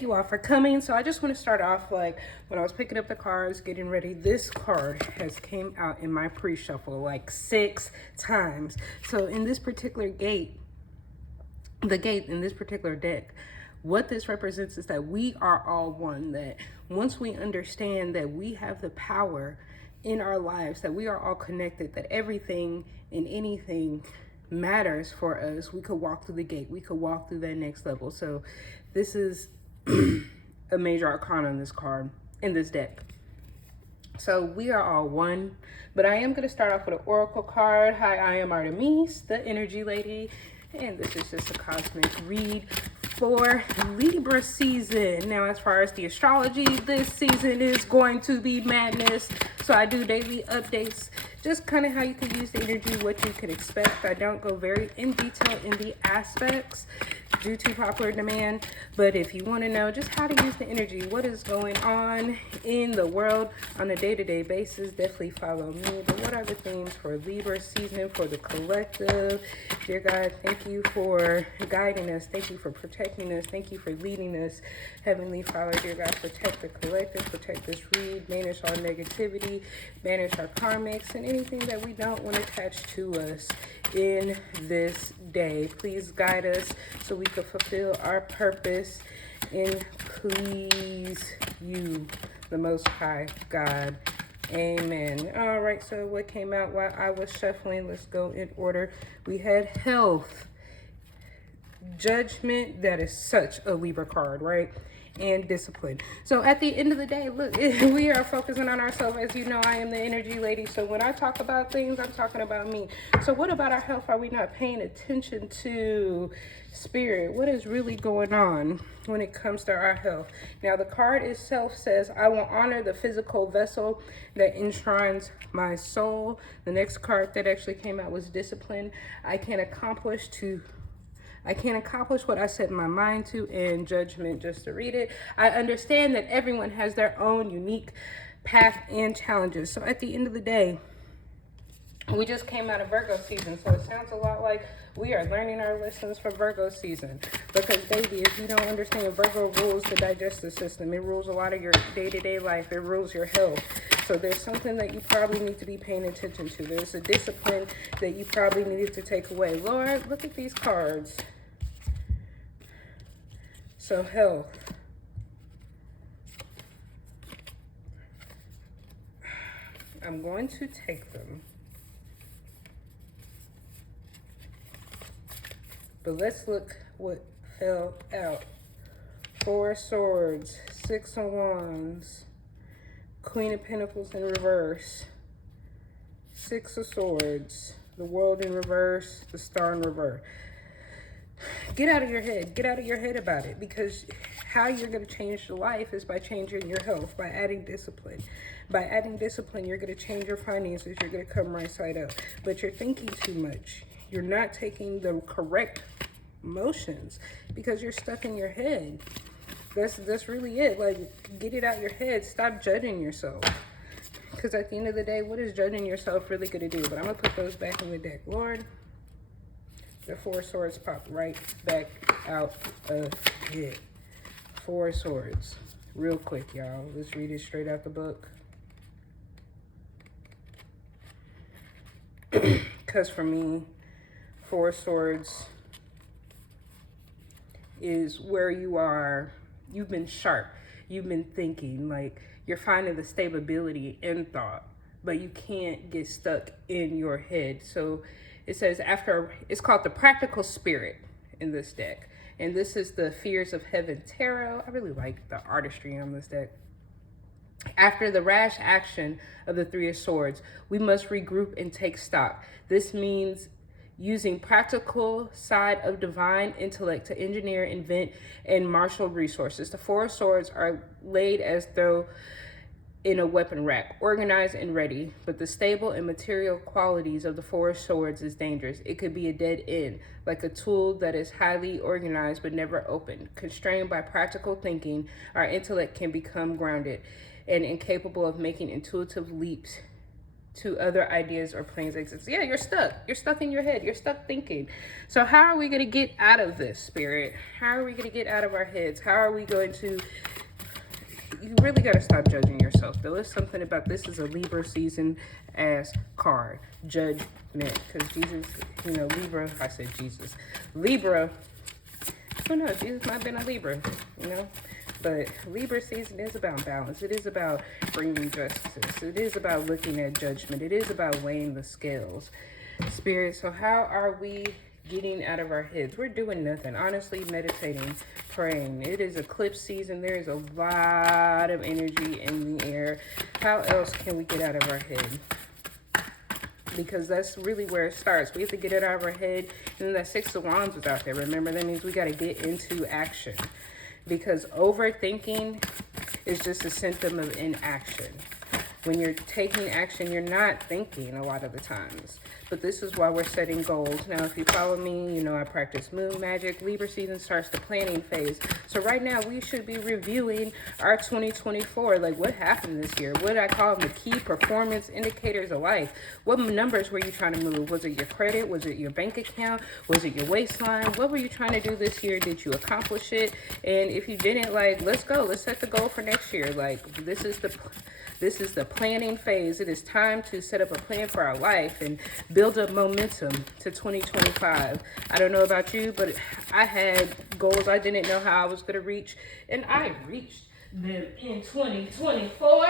You all for coming. So I just want to start off, like, when I was picking up the cards, getting ready, this card has came out in my pre-shuffle like 6 times. So in this particular the gate in this particular deck, what this represents is that we are all one. That once we understand that we have the power in our lives, that we are all connected, that everything and anything matters for us, we could walk through the gate, we could walk through that next level. So this is a major arcana in this card, in this deck. So we are all one, but I am going to start off with an oracle card. Hi, I am Artemis, the energy lady, and this is just a cosmic read for Libra season. Now, as far as the astrology, this season is going to be madness. So I do daily updates, just kind of how you can use the energy, what you can expect. I don't go very in detail in the aspects due to popular demand, but if you want to know just how to use the energy, what is going on in the world on a day-to-day basis, definitely follow me. But what are the themes for Libra season, for the collective? Dear God, thank you for guiding us, thank you for protecting us, thank you for leading us. Heavenly Father, dear God, protect the collective, protect this read, banish all negativity, banish our karmics and anything that we don't want attached to us in this day. Please guide us so we can fulfill our purpose and please you, the Most High God. Amen. All right, so what came out while I was shuffling? Let's go in order. We had health, judgment. That is such a Libra card, right? And discipline. So at the end of the day, look, we are focusing on ourselves. As you know, I am the energy lady. So when I talk about things, I'm talking about me. So what about our health? Are we not paying attention to spirit? What is really going on when it comes to our health? Now, the card itself says, I will honor the physical vessel that enshrines my soul. The next card that actually came out was discipline. I can't accomplish what I set my mind to, and judgment, just to read it. I understand that everyone has their own unique path and challenges. So at the end of the day, we just came out of Virgo season, so it sounds a lot like we are learning our lessons for Virgo season. Because, baby, if you don't understand, Virgo rules the digestive system. It rules a lot of your day-to-day life. It rules your health. So there's something that you probably need to be paying attention to. There's a discipline that you probably needed to take away. Lord, look at these cards. So health. I'm going to take them. But let's look what fell out. 4 swords, 6 of wands, Queen of Pentacles in reverse, 6 of swords, the world in reverse, the star in reverse. Get out of your head. Get out of your head about it, because how you're going to change your life is by changing your health, by adding discipline. By adding discipline, you're going to change your finances. You're going to come right side up. But you're thinking too much. You're not taking the correct motions because you're stuck in your head. That's really it. Like, get it out your head. Stop judging yourself. Because at the end of the day, what is judging yourself really going to do? But I'm going to put those back in the deck. Lord, the 4 swords popped right back out of it. 4 swords. Real quick, y'all. Let's read it straight out the book. Because for me, 4 swords is where you are. You've been sharp. You've been thinking. Like, you're finding the stability in thought. But you can't get stuck in your head. So it says it's called the practical spirit in this deck. And this is the Fears of Heaven Tarot. I really like the artistry on this deck. After the rash action of the 3 of Swords, we must regroup and take stock. This means using practical side of divine intellect to engineer, invent, and marshal resources. The 4 of Swords are laid as though in a weapon rack, organized and ready, but the stable and material qualities of the 4 of Swords is dangerous. It could be a dead end, like a tool that is highly organized but never opened. Constrained by practical thinking, our intellect can become grounded and incapable of making intuitive leaps to other ideas or plans that exist. Yeah, you're stuck. You're stuck in your head. You're stuck thinking. So how are we going to get out of this, Spirit? How are we going to get out of our heads? How are we going to... You really got to stop judging yourself, though. It's something about this is a Libra season as card. Judgment. Because Jesus, you know, Libra, I said Jesus. Libra, who knows? Jesus might have been a Libra, you know? But Libra season is about balance. It is about bringing justice. It is about looking at judgment. It is about weighing the scales. Spirit, so how are we getting out of our heads? We're doing nothing. Honestly, meditating, praying. It is eclipse season. There is a lot of energy in the air. How else can we get out of our head? Because that's really where it starts. We have to get it out of our head. And then that Six of Wands was out there. Remember, that means we got to get into action. Because overthinking is just a symptom of inaction. When you're taking action, you're not thinking a lot of the times. But this is why we're setting goals. Now, if you follow me, you know I practice moon magic. Libra season starts the planning phase. So right now, we should be reviewing our 2024. Like, what happened this year? What I call the key performance indicators of life. What numbers were you trying to move? Was it your credit? Was it your bank account? Was it your waistline? What were you trying to do this year? Did you accomplish it? And if you didn't, like, let's go. Let's set the goal for next year. Like, this is the planning phase. It is time to set up a plan for our life and build up momentum to 2025. I don't know about you, but I had goals I didn't know how I was going to reach, and I reached them in 2024.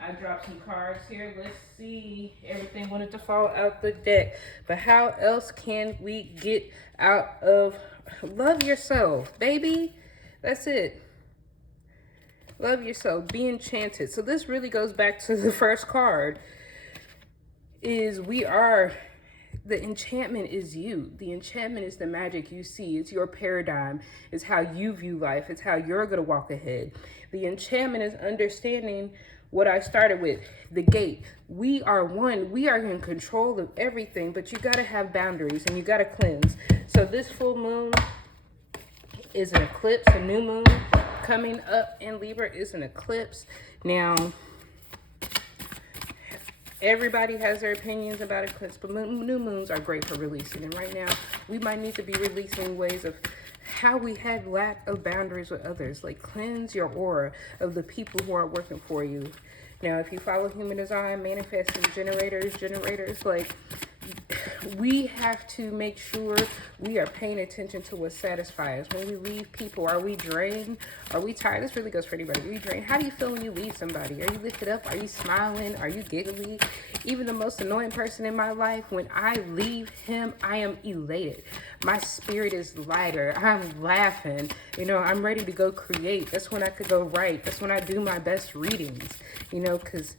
I dropped some cards here. Let's see. Everything wanted to fall out the deck. But how else can we get out of... Love yourself, baby. That's it. Love yourself. Be enchanted. So this really goes back to the first card. Is we are... The enchantment is you. The enchantment is the magic you see. It's your paradigm. It's how you view life. It's how you're going to walk ahead. The enchantment is understanding what I started with, the gate. We are one. We are in control of everything, but you got to have boundaries and you got to cleanse. So this full moon is an eclipse. A new moon coming up in Libra is an eclipse. Now, everybody has their opinions about eclipse, but new moons are great for releasing. And right now, we might need to be releasing ways of how we had lack of boundaries with others. Like, cleanse your aura of the people who are working for you. Now, if you follow human design, manifesting generators, like, we have to make sure we are paying attention to what satisfies us. When we leave people, are we drained? Are we tired? This really goes for anybody. Are you drained? How do you feel when you leave somebody? Are you lifted up? Are you smiling? Are you giggly? Even the most annoying person in my life, when I leave him, I am elated. My spirit is lighter. I'm laughing. You know, I'm ready to go create. That's when I could go write. That's when I do my best readings, you know, because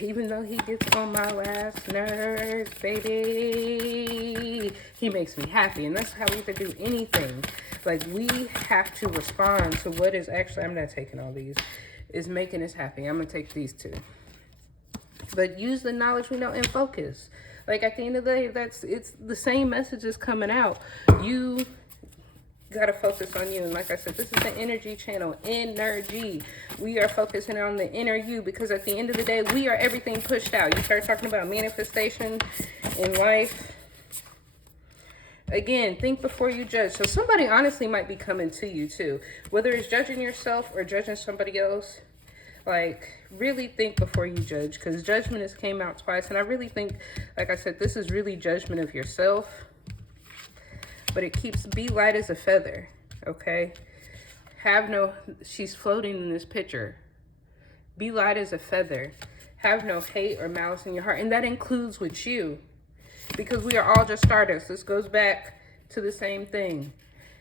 even though he gets on my last nerves, baby, he makes me happy. And that's how we have to do anything. Like, we have to respond to what is actually, I'm not taking all these, is making us happy. I'm going to take these two. But use the knowledge we know and focus. Like, at the end of the day, it's the same messages coming out. You got to focus on you. And like I said, this is the energy channel, energy. We are focusing on the inner you, because at the end of the day, we are everything pushed out. You start talking about manifestation in life. Again, think before you judge. So somebody honestly might be coming to you too, whether it's judging yourself or judging somebody else. Like, really think before you judge, because judgment has came out twice. And I really think, like I said, this is really judgment of yourself. But it keeps, be light as a feather, okay? She's floating in this picture. Be light as a feather. Have no hate or malice in your heart. And that includes with you, because we are all just stardust. This goes back to the same thing.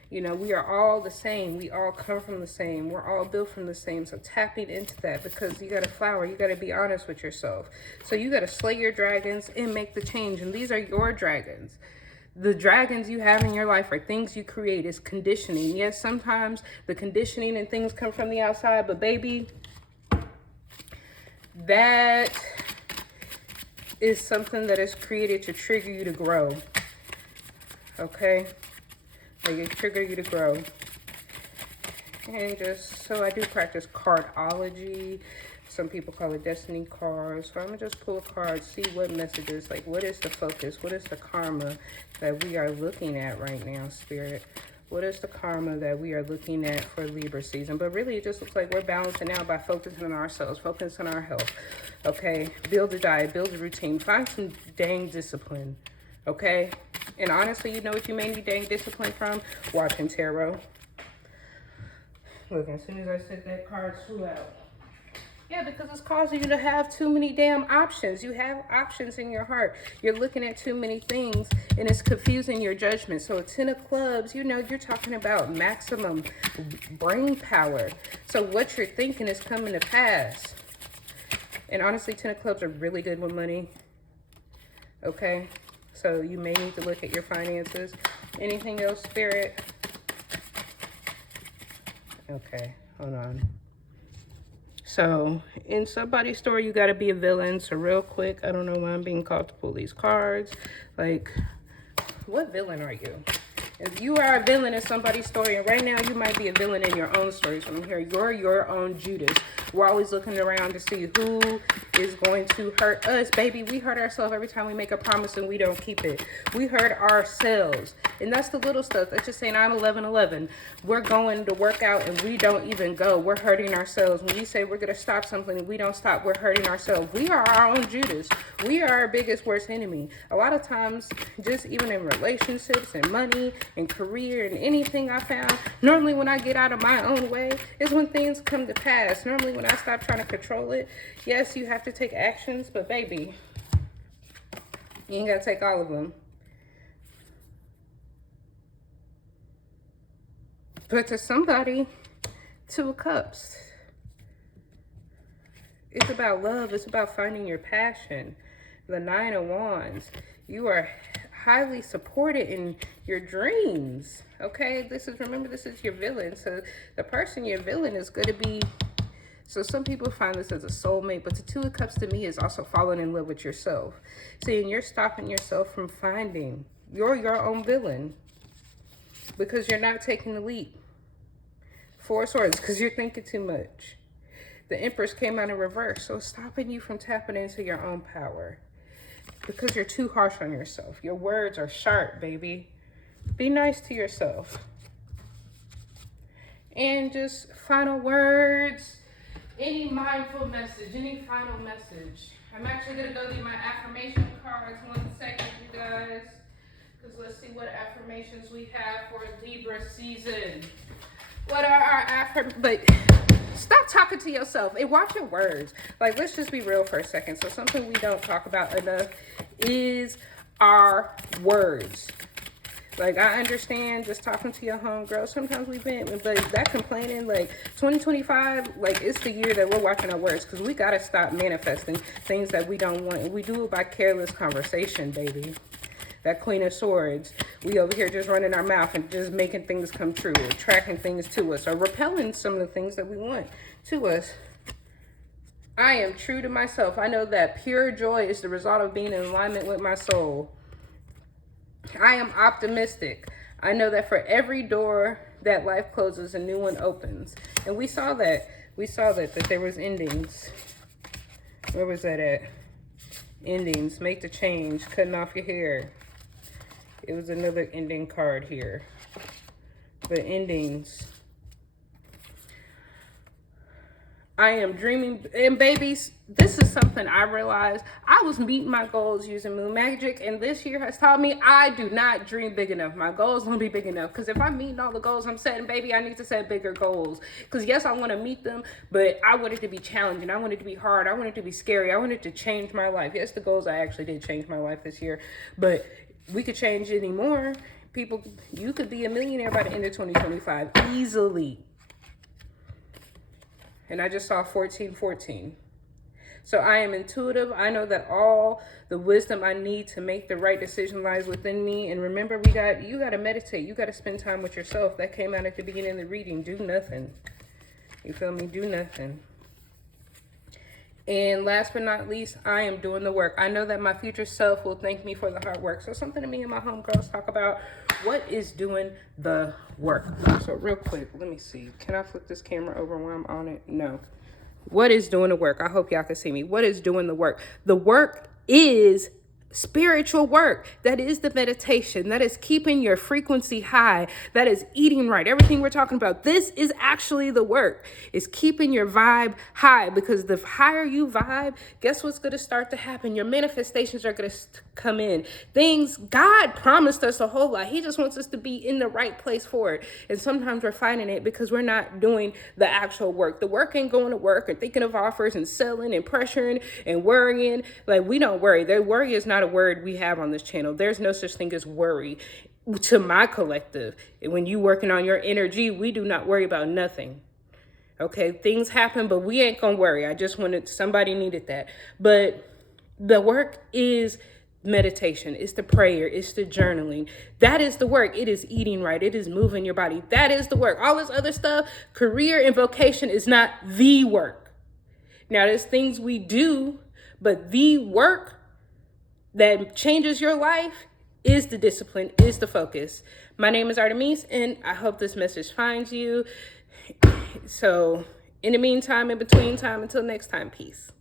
You know, we are all the same. We all come from the same. We're all built from the same. So tapping into that, because you got to flower. You got to be honest with yourself. So you got to slay your dragons and make the change. And these are your dragons. The dragons you have in your life are things you create. It's conditioning. Yes, sometimes the conditioning and things come from the outside, but baby, that is something that is created to trigger you to grow. Okay? Like, it trigger you to grow. And just, so I do practice cardology. Some people call it destiny cards. So I'm gonna just pull a card, see what messages, like what is the focus, what is the karma that we are looking at right now, Spirit? What is the karma that we are looking at for Libra season? But really, it just looks like we're balancing out by focusing on ourselves, focusing on our health, okay? Build a diet, build a routine, find some dang discipline, okay? And honestly, you know what you may need dang discipline from? Watching tarot. Look, as soon as I said that, card flew out. Yeah, because it's causing you to have too many damn options. You have options in your heart. You're looking at too many things, and it's confusing your judgment. So a 10 of clubs, you know, you're talking about maximum brain power. So what you're thinking is coming to pass. And honestly, 10 of clubs are really good with money. Okay? So you may need to look at your finances. Anything else, Spirit? Okay, hold on. So in somebody's story, you got to be a villain. So real quick, I don't know why I'm being called to pull these cards. Like, what villain are you? If you are a villain in somebody's story, and right now you might be a villain in your own story. So I'm here, you're your own Judas. We're always looking around to see who is going to hurt us. Baby, we hurt ourselves every time we make a promise and we don't keep it. We hurt ourselves. And that's the little stuff. That's just saying I'm 11-11. We're going to work out and we don't even go. We're hurting ourselves. When we say we're going to stop something and we don't stop, we're hurting ourselves. We are our own Judas. We are our biggest, worst enemy. A lot of times, just even in relationships and money and career and anything I found, normally when I get out of my own way is when things come to pass. Normally when I stop trying to control it, yes, you have to take actions, but baby, you ain't got to take all of them. But to somebody, 2 of Cups. It's about love. It's about finding your passion. The 9 of Wands. You are highly supported in your dreams. Okay? Remember, this is your villain. So the person your villain is going to be. So some people find this as a soulmate, but the 2 of Cups to me is also falling in love with yourself. See, and you're stopping yourself from finding. You're your own villain. Because you're not taking the leap. 4 of Swords, because you're thinking too much. The Empress came out in reverse, so it's stopping you from tapping into your own power. Because you're too harsh on yourself. Your words are sharp, baby. Be nice to yourself. And just final words. Any mindful message, any final message. I'm actually going to go through my affirmation cards 1 second, you guys. Because let's see what affirmations we have for Libra season. What are our affirmations? But stop talking to yourself and watch your words. Like, let's just be real for a second. So something we don't talk about enough is our words. Like, I understand just talking to your homegirl. Sometimes we vent, but that complaining, like, 2025, like, it's the year that we're watching our words. Because we got to stop manifesting things that we don't want. And we do it by careless conversation, baby. That Queen of Swords, we over here just running our mouth and just making things come true, or attracting things to us, or repelling some of the things that we want to us. I am true to myself. I know that pure joy is the result of being in alignment with my soul. I am optimistic. I know that for every door that life closes, a new one opens. And we saw that. We saw that there was endings. Where was that at? Endings. Make the change. Cutting off your hair. It was another ending card here. But endings. I am dreaming. And babies, this is something I realized. I was meeting my goals using moon magic. And this year has taught me I do not dream big enough. My goals don't be big enough. Because if I'm meeting all the goals I'm setting, baby, I need to set bigger goals. Because yes, I want to meet them. But I want it to be challenging. I want it to be hard. I want it to be scary. I want it to change my life. Yes, the goals I actually did change my life this year. But we could change any more. People, you could be a millionaire by the end of 2025 easily. And I just saw 1414. So I am intuitive. I know that all the wisdom I need to make the right decision lies within me. And remember, you got to meditate. You got to spend time with yourself. That came out at the beginning of the reading. Do nothing. You feel me? Do nothing. And last but not least, I am doing the work. I know that my future self will thank me for the hard work. So something to me and my homegirls talk about, what is doing the work? So real quick, let me see. Can I flip this camera over while I'm on it? No. What is doing the work? I hope y'all can see me. What is doing the work? The work is spiritual work. That is the meditation. That is keeping your frequency high. That is eating right. Everything we're talking about, this is actually the work. It's keeping your vibe high, because the higher you vibe, guess what's going to start to happen? Your manifestations are going to come in. Things, God promised us a whole lot. He just wants us to be in the right place for it. And sometimes we're finding it because we're not doing the actual work. The work ain't going to work, or thinking of offers and selling and pressuring and worrying. Like, we don't worry. The worry is not a word we have on this channel. There's no such thing as worry to my collective. When you working on your energy, we do not worry about nothing. Okay, things happen, but we ain't gonna worry. I just wanted, somebody needed that. But the work is meditation, it's the prayer, it's the journaling. That is the work. It is eating right, it is moving your body. That is the work. All this other stuff, career and vocation, is not the work. Now, there's things we do, but the work that changes your life is the discipline, is the focus. My name is Artemis, and I hope this message finds you. So in the meantime, in between time, until next time, peace.